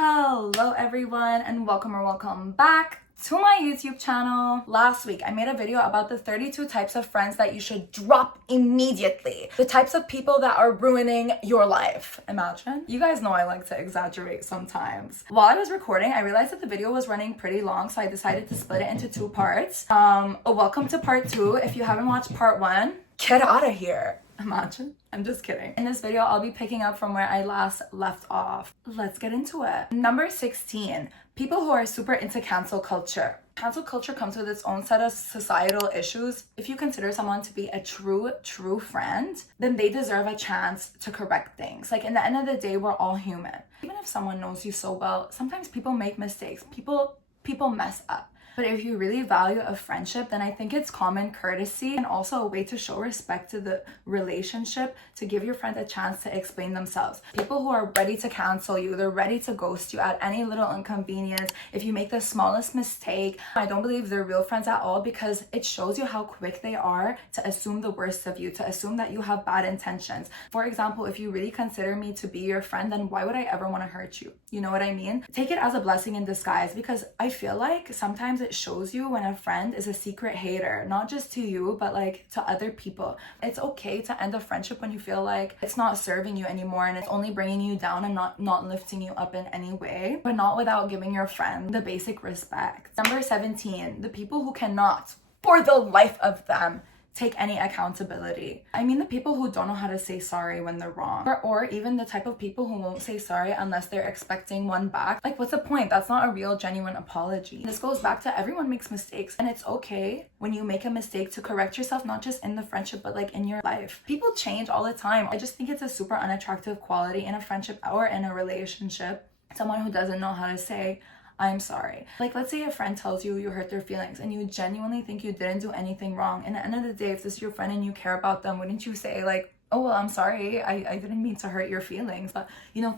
Hello everyone and welcome back to my YouTube channel. Last week I made a video about the 32 types of friends that you should drop immediately. The types of people that are ruining your life. Imagine. You guys know I like to exaggerate sometimes. While I was recording, I realized that the video was running pretty long, so I decided to split it into two parts. Welcome to part 2. If you haven't watched part 1, get out of here. Imagine. I'm just kidding. In this video, I'll be picking up from where I last left off. Let's get into it. Number 16, people who are super into cancel culture. Cancel culture comes with its own set of societal issues. If you consider someone to be a true friend, then they deserve a chance to correct things. Like, in the end of the day, we're all human. Even if someone knows you so well, sometimes people make mistakes. People mess up. But if you really value a friendship, then I think it's common courtesy and also a way to show respect to the relationship to give your friend a chance to explain themselves. People who are ready to cancel you, they're ready to ghost you at any little inconvenience. If you make the smallest mistake, I don't believe they're real friends at all, because it shows you how quick they are to assume the worst of you, to assume that you have bad intentions. For example, if you really consider me to be your friend, then why would I ever want to hurt you? You know what I mean? Take it as a blessing in disguise, because I feel like sometimes it shows you when a friend is a secret hater, not just to you, but like to other people. It's okay to end a friendship when you feel like it's not serving you anymore and it's only bringing you down and not lifting you up in any way, but not without giving your friend the basic respect. Number 17, the people who cannot, for the life of them, take any accountability. I mean the people who don't know how to say sorry when they're wrong, or even the type of people who won't say sorry unless they're expecting one back. Like, what's the point? That's not a real, genuine apology. This goes back to everyone makes mistakes, and it's okay when you make a mistake to correct yourself, not just in the friendship, but like in your life. People change all the time. I just think it's a super unattractive quality in a friendship or in a relationship. Someone who doesn't know how to say, I'm sorry. Like, let's say a friend tells you you hurt their feelings and you genuinely think you didn't do anything wrong. And at the end of the day, if this is your friend and you care about them, wouldn't you say like, oh, well, I'm sorry. I didn't mean to hurt your feelings, but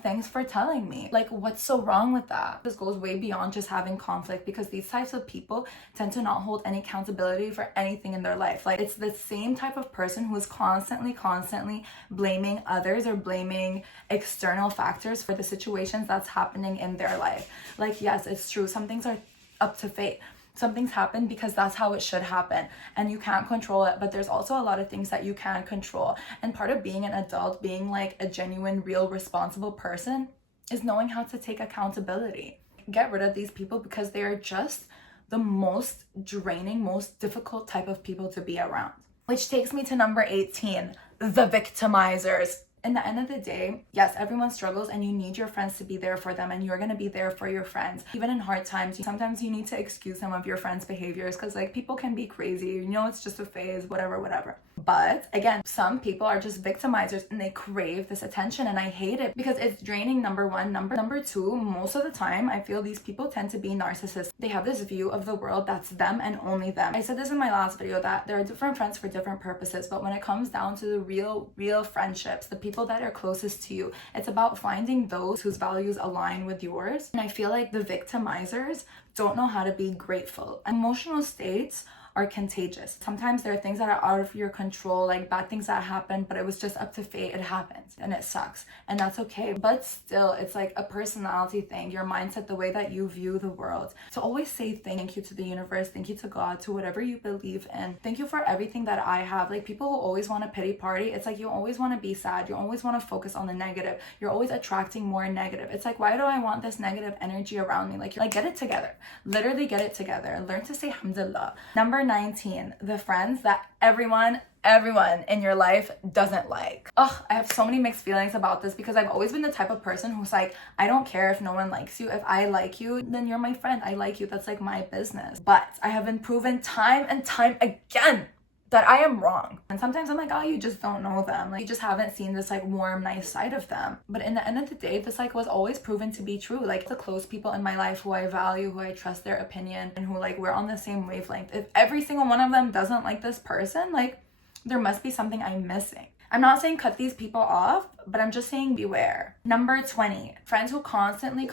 thanks for telling me. Like, what's so wrong with that? This goes way beyond just having conflict, because these types of people tend to not hold any accountability for anything in their life. Like, it's the same type of person who is constantly blaming others or blaming external factors for the situations that's happening in their life. Like, yes, it's true. Some things are up to fate. Some things happen because that's how it should happen and you can't control it, but there's also a lot of things that you can control. And part of being an adult, being like a genuine, real, responsible person, is knowing how to take accountability. Get rid of these people, because they are just the most draining, most difficult type of people to be around. Which takes me to number 18, the victimizers. In the end of the day, yes, everyone struggles and you need your friends to be there for them, and you're going to be there for your friends. Even in hard times, sometimes you need to excuse some of your friends' behaviors, because like people can be crazy, it's just a phase, whatever. But again, some people are just victimizers and they crave this attention, and I hate it because it's draining, number one. Number two, most of the time, I feel these people tend to be narcissists. They have this view of the world that's them and only them. I said this in my last video that there are different friends for different purposes, but when it comes down to the real friendships, the people that are closest to you, it's about finding those whose values align with yours. And I feel like the victimizers don't know how to be grateful. Emotional states are contagious. Sometimes there are things that are out of your control, like bad things that happen, but it was just up to fate. It happens and it sucks, and that's okay. But still, it's like a personality thing, your mindset, the way that you view the world. To always say thank you to the universe, thank you to God, to whatever you believe in. Thank you for everything that I have. Like, people who always want a pity party, it's like you always want to be sad. You always want to focus on the negative. You're always attracting more negative. It's like, why do I want this negative energy around me? Like, get it together. Literally get it together. Learn to say alhamdulillah. Number 19, the friends that everyone in your life doesn't like. I have so many mixed feelings about this, because I've always been the type of person who's like, I don't care if no one likes you. If I like you, then you're my friend. I like you. That's like my business. But I have been proven time and time again that I am wrong. And sometimes I'm like, oh, you just don't know them. Like, you just haven't seen this like warm, nice side of them. But in the end of the day, this like was always proven to be true. Like, the close people in my life who I value, who I trust their opinion, and who like we're on the same wavelength. If every single one of them doesn't like this person, like there must be something I'm missing. I'm not saying cut these people off, but I'm just saying beware. Number 20, friends who constantly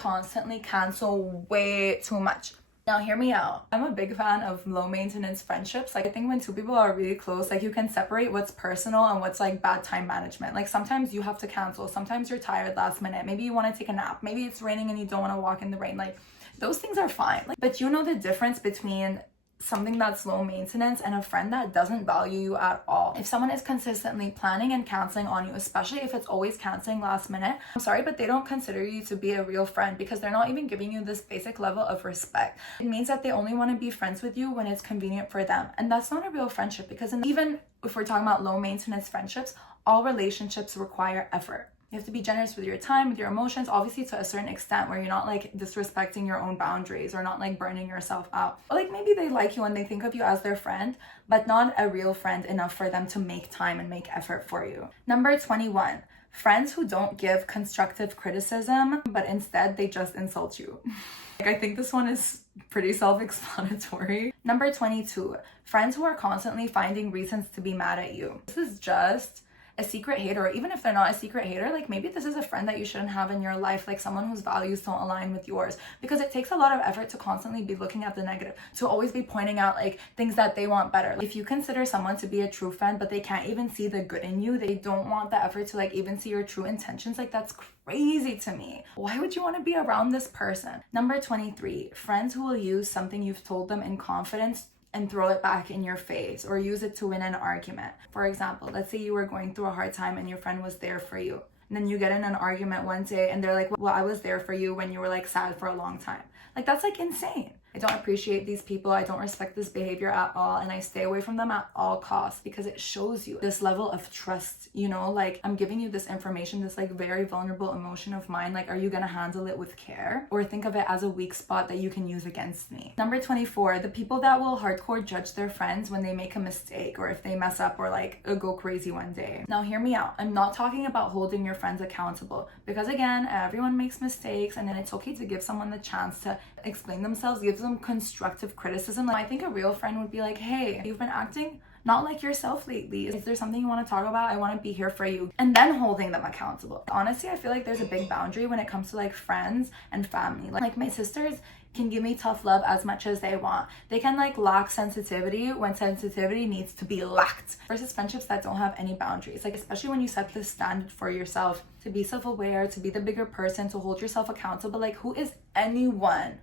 cancel way too much. Now hear me out. I'm a big fan of low maintenance friendships. Like I think when two people are really close, like you can separate what's personal and what's like bad time management. Like sometimes you have to cancel, sometimes you're tired last minute, maybe you want to take a nap, maybe it's raining and you don't want to walk in the rain. Like those things are fine. Like, but you know the difference between something that's low maintenance and a friend that doesn't value you at all. If someone is consistently planning and canceling on you, especially if it's always canceling last minute, I'm sorry, but they don't consider you to be a real friend because they're not even giving you this basic level of respect. It means that they only want to be friends with you when it's convenient for them. And that's not a real friendship because even if we're talking about low maintenance friendships, all relationships require effort. You have to be generous with your time, with your emotions, obviously to a certain extent where you're not like disrespecting your own boundaries or not like burning yourself out. Or like maybe they like you and they think of you as their friend, but not a real friend enough for them to make time and make effort for you. Number 21, friends who don't give constructive criticism, but instead they just insult you. Like, I think this one is pretty self-explanatory. Number 22, friends who are constantly finding reasons to be mad at you. This is just a secret hater, or even if they're not a secret hater, like maybe this is a friend that you shouldn't have in your life, like someone whose values don't align with yours, because it takes a lot of effort to constantly be looking at the negative, to always be pointing out like things that they want better. If you consider someone to be a true friend but they can't even see the good in you, they don't want the effort to like even see your true intentions, like that's crazy to me. Why would you want to be around this person? Number 23, friends who will use something you've told them in confidence and throw it back in your face or use it to win an argument. For example, let's say you were going through a hard time and your friend was there for you. And then you get in an argument one day and they're like, well, I was there for you when you were like sad for a long time. Like that's like insane. I don't appreciate these people. I don't respect this behavior at all. And I stay away from them at all costs because it shows you this level of trust, you know, like I'm giving you this information, this like very vulnerable emotion of mine. Like, are you going to handle it with care or think of it as a weak spot that you can use against me? Number 24, the people that will hardcore judge their friends when they make a mistake or if they mess up or like go crazy one day. Now hear me out. I'm not talking about holding your friends accountable because again, everyone makes mistakes and then it's okay to give someone the chance to explain themselves, give them constructive criticism. I think a real friend would be like, hey, you've been acting not like yourself lately. Is there something you want to talk about? I want to be here for you. And then holding them accountable. Honestly, I feel like there's a big boundary when it comes to like friends and family. Like my sisters can give me tough love as much as they want. They can like lack sensitivity when sensitivity needs to be lacked. Versus friendships that don't have any boundaries. Like especially when you set this standard for yourself to be self-aware, to be the bigger person, to hold yourself accountable. Like who is anyone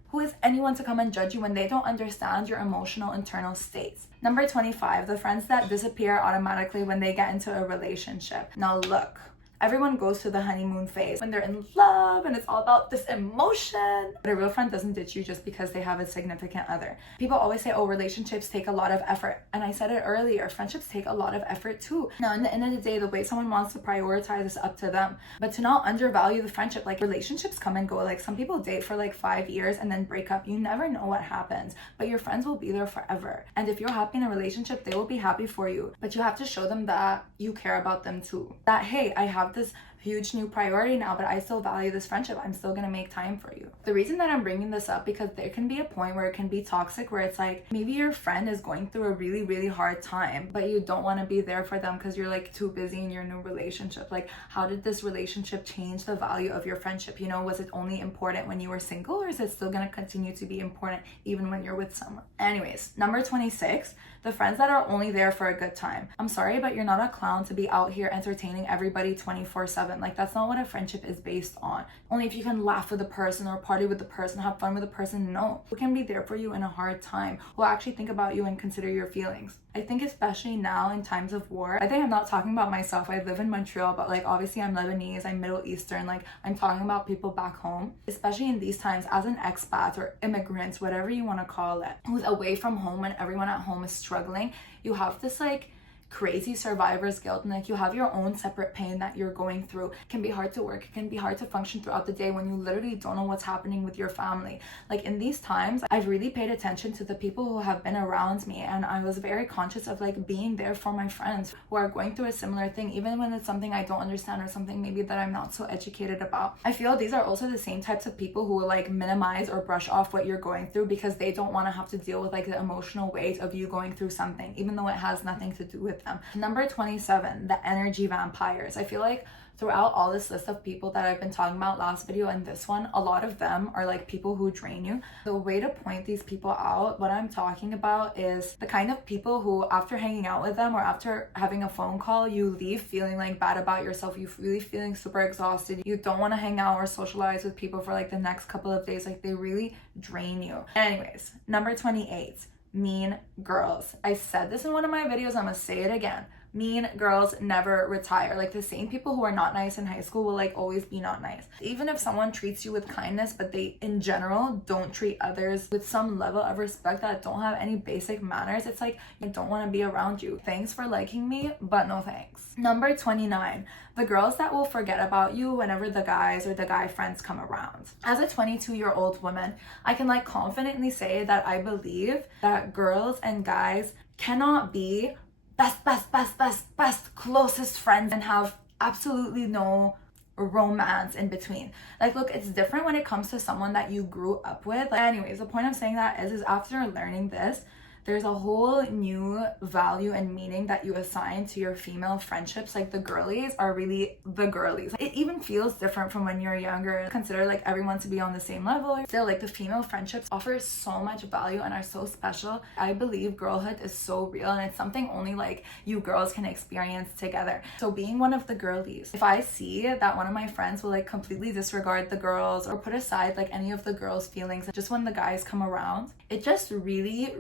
to come and judge you when they don't understand your emotional internal states? Number 25, the friends that disappear automatically when they get into a relationship. Now look, everyone goes through the honeymoon phase when they're in love and it's all about this emotion. But a real friend doesn't ditch you just because they have a significant other. People always say, oh, relationships take a lot of effort. And I said it earlier, friendships take a lot of effort too. Now, in the end of the day, the way someone wants to prioritize is up to them. But to not undervalue the friendship, like relationships come and go. Like some people date for like 5 years and then break up. You never know what happens. But your friends will be there forever. And if you're happy in a relationship, they will be happy for you. But you have to show them that you care about them too. That, hey, I have this huge new priority now, but I still value this friendship. I'm still gonna make time for you. The reason that I'm bringing this up because there can be a point where it can be toxic, where it's like maybe your friend is going through a really, really hard time, but you don't want to be there for them because you're like too busy in your new relationship. Like, how did this relationship change the value of your friendship? You know, was it only important when you were single, or is it still gonna continue to be important even when you're with someone? Anyways, number 26, the friends that are only there for a good time. I'm sorry, but you're not a clown to be out here entertaining everybody 24/7. Like, that's not what a friendship is based on. Only if you can laugh with the person or party with the person, have fun with the person. No, who can be there for you in a hard time, who will actually think about you and consider your feelings. I think especially now in times of war, I think I'm not talking about myself. I live in Montreal, but like obviously I'm Lebanese, I'm Middle Eastern, like I'm talking about people back home. Especially in these times as an expat or immigrant, whatever you want to call it, who's away from home when everyone at home is struggling, you have this like crazy survivor's guilt, and like you have your own separate pain that you're going through. It can be hard to work, it can be hard to function throughout the day when you literally don't know what's happening with your family. Like in these times, I've really paid attention to the people who have been around me, and I was very conscious of like being there for my friends who are going through a similar thing, even when it's something I don't understand or something maybe that I'm not so educated about. I feel these are also the same types of people who will like minimize or brush off what you're going through because they don't want to have to deal with like the emotional weight of you going through something, even though it has nothing to do with them. Number 27, the energy vampires. I feel like throughout all this list of people that I've been talking about last video and this one, a lot of them are like people who drain you. The way to point these people out, what I'm talking about is the kind of people who after hanging out with them or after having a phone call, you leave feeling like bad about yourself. You really feeling super exhausted. You don't want to hang out or socialize with people for like the next couple of days. Like they really drain you. Anyways, number 28, mean girls. I said this in one of my videos. I'm gonna say it again. Mean girls never retire. Like the same people who are not nice in high school will like always be not nice. Even if someone treats you with kindness, but they in general don't treat others with some level of respect, that don't have any basic manners, it's like I don't want to be around you. Thanks for liking me, but no thanks. Number 29, the girls that will forget about you whenever the guys or the guy friends come around. As a 22-year-old woman, I can like confidently say that I believe that girls and guys cannot be best, closest friends and have absolutely no romance in between. Like, look, it's different when it comes to someone that you grew up with. Like, anyways, the point of saying that is after learning this, there's a whole new value and meaning that you assign to your female friendships. Like the girlies are really the girlies. It even feels different from when you're younger. Consider like everyone to be on the same level. Still, like the female friendships offer so much value and are so special. I believe girlhood is so real and it's something only like you girls can experience together. So being one of the girlies, if I see that one of my friends will like completely disregard the girls or put aside like any of the girls' feelings just when the guys come around, it just really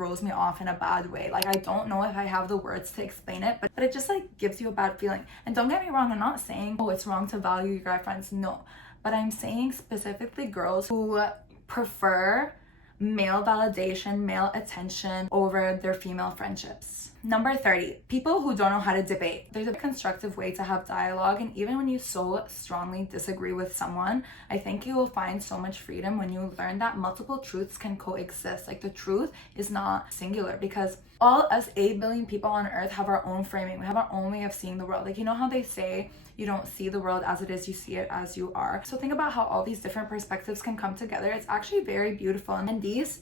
throws me off in a bad way. Like I don't know if I have the words to explain it, but it just like gives you a bad feeling. And don't get me wrong, I'm not saying, oh, it's wrong to value your guy friends. No, but I'm saying specifically girls who prefer male validation, male attention over their female friendships. Number 30, people who don't know how to debate. There's a constructive way to have dialogue, and even when you so strongly disagree with someone, I think you will find so much freedom when you learn that multiple truths can coexist. Like the truth is not singular, because all us 8 billion people on earth have our own framing. We have our own way of seeing the world. Like, you know how they say you don't see the world as it is, you see it as you are. So think about how all these different perspectives can come together. It's actually very beautiful. And these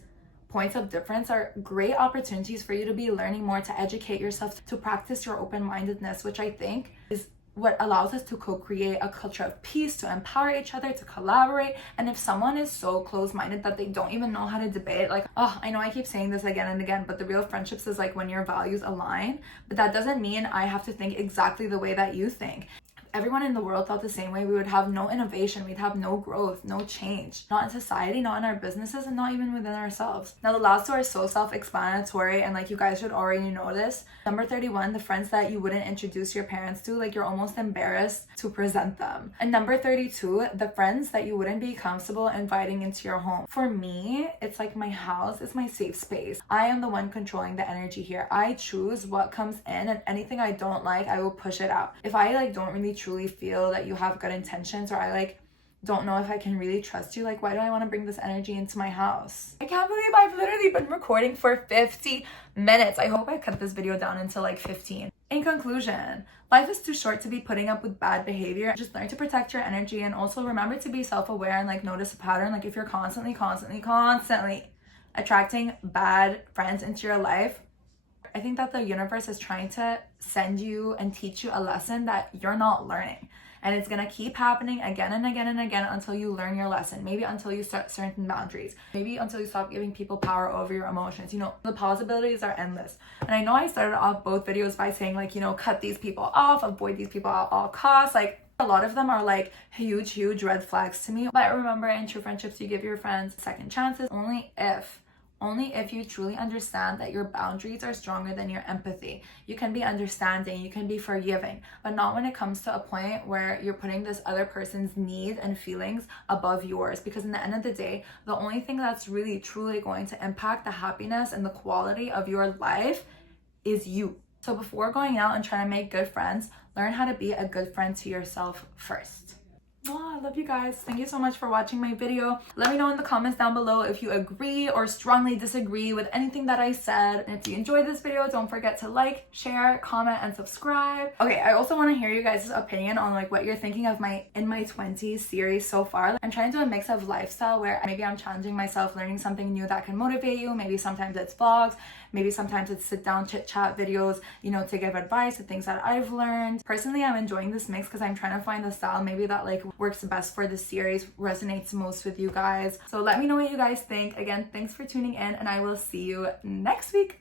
points of difference are great opportunities for you to be learning more, to educate yourself, to practice your open-mindedness, which I think is what allows us to co-create a culture of peace, to empower each other, to collaborate. And if someone is so close-minded that they don't even know how to debate, like, oh, I know I keep saying this again and again, but the real friendships is like when your values align, but that doesn't mean I have to think exactly the way that you think. Everyone in the world thought the same way, we would have no innovation, we'd have no growth, no change. Not in society, not in our businesses, and not even within ourselves. Now the last two are so self-explanatory and like you guys should already know this. Number 31, the friends that you wouldn't introduce your parents to, like you're almost embarrassed to present them. And number 32, the friends that you wouldn't be comfortable inviting into your home. For me, it's like my house is my safe space. I am the one controlling the energy here. I choose what comes in, and anything I don't like, I will push it out. If I like don't really truly feel that you have good intentions, or I like don't know if I can really trust you, like why do I want to bring this energy into my house? I can't believe I've literally been recording for 50 minutes. I hope I cut this video down into like 15. In conclusion, life is too short to be putting up with bad behavior. Just learn to protect your energy, and also remember to be self-aware and like notice a pattern. Like if you're constantly attracting bad friends into your life, I think that the universe is trying to send you and teach you a lesson that you're not learning. And it's gonna keep happening again and again and again until you learn your lesson. Maybe until you set certain boundaries. Maybe until you stop giving people power over your emotions. You know, the possibilities are endless. And I know I started off both videos by saying like, you know, cut these people off, avoid these people at all costs. Like a lot of them are like huge red flags to me. But remember, in true friendships, you give your friends second chances only if you truly understand that your boundaries are stronger than your empathy. You can be understanding, you can be forgiving, but not when it comes to a point where you're putting this other person's needs and feelings above yours. Because in the end of the day, the only thing that's really truly going to impact the happiness and the quality of your life is you. So before going out and trying to make good friends, learn how to be a good friend to yourself first. I love you guys. Thank you so much for watching my video. Let me know in the comments down below if you agree or strongly disagree with anything that I said. And if you enjoyed this video, don't forget to like, share, comment, and subscribe. Okay, I also want to hear you guys' opinion on like what you're thinking of my In My 20s series so far. I'm trying to do a mix of lifestyle where maybe I'm challenging myself, learning something new that can motivate you. Maybe sometimes it's vlogs, maybe sometimes it's sit down chit chat videos, you know, to give advice to things that I've learned. Personally, I'm enjoying this mix because I'm trying to find the style maybe that like works best for this series, resonates most with you guys. So let me know what you guys think. Again, thanks for tuning in, and I will see you next week.